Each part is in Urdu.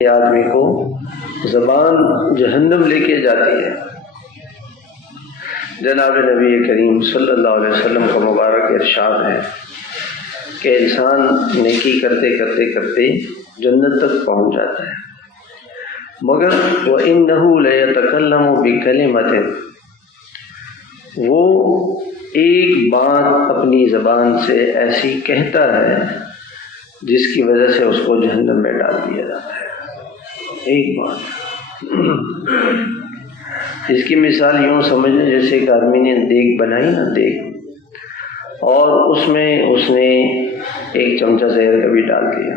آدمی کو زبان جہنم لے کے جاتی ہے۔ جناب نبی کریم صلی اللہ علیہ وسلم کا مبارک ارشاد ہے کہ انسان نیکی کرتے کرتے کرتے جنت تک پہنچ جاتا ہے، مگر وَإِنَّهُ لَيَتَكَلَّمُ بِكَلِمَةٍ، وہ ایک بات اپنی زبان سے ایسی کہتا ہے جس کی وجہ سے اس کو جہنم میں ڈال دیا جاتا ہے۔ ایک بات، اس کی مثال یوں سمجھیں جیسے ایک آدمی نے دیگ بنائی نا، دیگ، اور اس میں اس نے ایک چمچہ زہر کا بھی ڈال دیا۔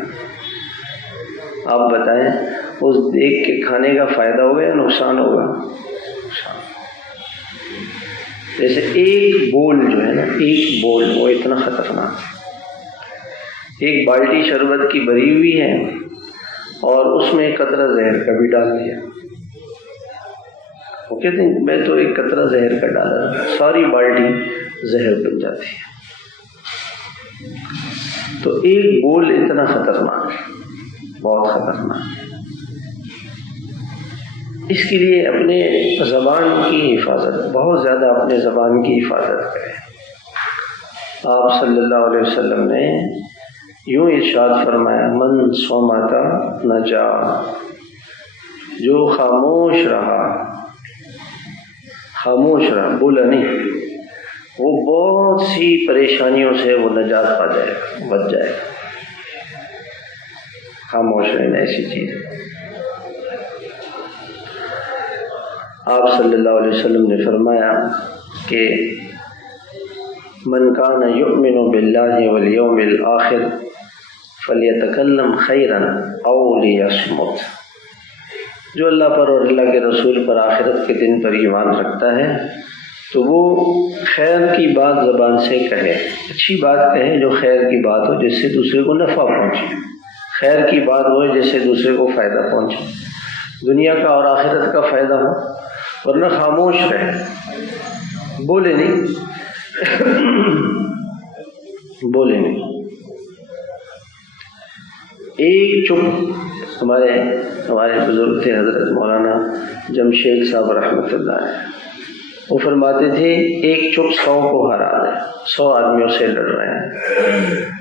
آپ بتائیں اس دیگ کے کھانے کا فائدہ ہوگا یا نقصان ہوگا؟ جیسے ایک بول جو ہے نا، ایک بول وہ اتنا خطرناک ہے۔ ایک بالٹی شربت کی بھری ہوئی ہے اور اس میں ایک قطرہ زہر کا بھی ڈال دیا، وہ کہتے ہیں میں تو ایک قطرہ زہر کا ڈالا، ساری بالٹی زہر بن جاتی ہے۔ تو ایک بول اتنا خطرناک ہے، بہت خطرناک ہے۔ اس کے لیے اپنے زبان کی حفاظت، بہت زیادہ اپنے زبان کی حفاظت کریں۔ آپ صلی اللہ علیہ وسلم نے یوں ارشاد فرمایا، من صمت نجا، جو خاموش رہا، خاموش رہا، بولا نہیں، وہ بہت سی پریشانیوں سے وہ نجات پا جائے گا، بچ جائے گا۔ خاموش رہنا ایسی چیز ہے۔ آپ صلی اللہ علیہ وسلم نے فرمایا کہ من کان یؤمن باللہ والیوم الآخر فلیتکلم خیرا او لیصمت، جو اللہ پر اور اللہ کے رسول پر، آخرت کے دن پر ایمان رکھتا ہے تو وہ خیر کی بات زبان سے کہے، اچھی بات کہے جو خیر کی بات ہو، جس سے دوسرے کو نفع پہنچے، خیر کی بات ہو جس سے دوسرے کو فائدہ پہنچے، دنیا کا اور آخرت کا فائدہ ہو، ورنہ خاموش رہے، بولے نہیں، بولے نہیں۔ ایک چپ، ہمارے بزرگ تھے حضرت مولانا جمشید صاحب رحمۃ اللہ علیہ، وہ فرماتے تھے ایک چپ 100 کو ہرا دے، 100 آدمیوں سے لڑ رہے ہیں،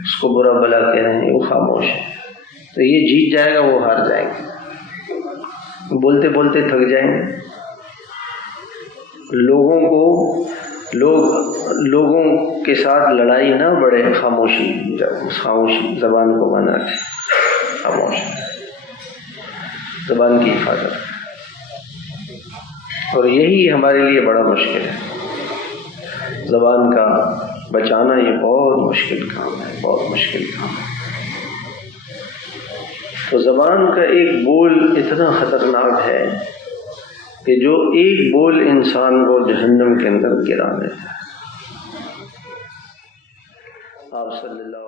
اس کو برا بلا کہہ رہے ہیں، وہ خاموش ہے تو یہ جیت جائے گا، وہ ہار جائیں گے، بولتے بولتے تھک جائیں گے۔ لوگوں کے ساتھ لڑائی نہ بڑھے، خاموشی زبان کو بنا کے خاموش، زبان کی حفاظت، اور یہی ہمارے لیے بڑا مشکل ہے، زبان کا بچانا یہ بہت مشکل کام ہے، بہت مشکل کام ہے۔ تو زبان کا ایک بول اتنا خطرناک ہے کہ جو ایک بول انسان کو جہنم کے اندر گرا دیتا ہے۔ آپ صلی اللہ